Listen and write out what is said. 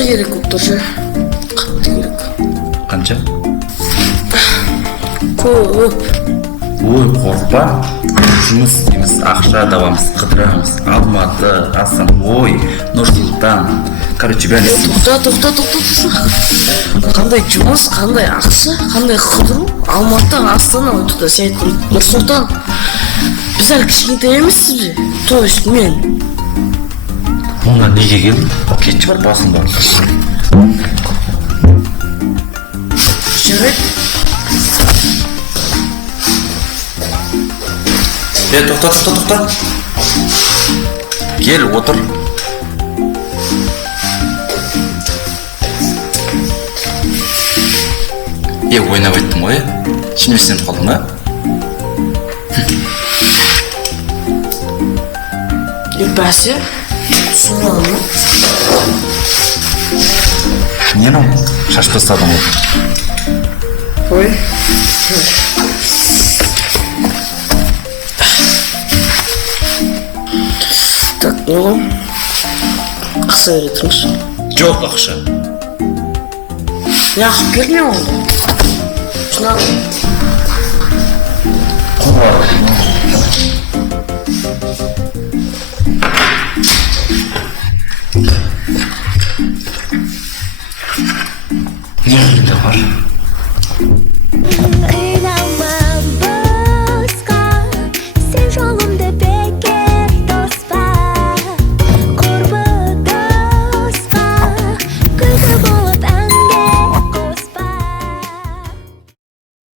Ақша керек болып тұр ше. Қатты керек. Қанша? Көп. Ой, қорықпа. Жұмыс істейміз, ақша табамыз, қыдырамыз. Алматы, Астана, ой, Нұр-Сұлтан. Короче, бәрі. Тоқта. Қандай жұмыс, қандай ақша, қандай қыдыру? Алматы, Астана, оттуда сен айттың Нұр-Сұлтан. Біз әлі кішкентай емессіз бе? То есть мен. Мұнда неге келдің? Кетші бар басында. Жарайды. Тоқта. Кел, отыр. Ойнап айттым ғой, шынымен сеніп қалдың ба? Бәсе, сұрақ ма? Не мынау? Шаш тастадың ғой. Ой. Так, ну, ақша бере тұрыңызшы. Жоқ ақша. Яқып берме онда. Шын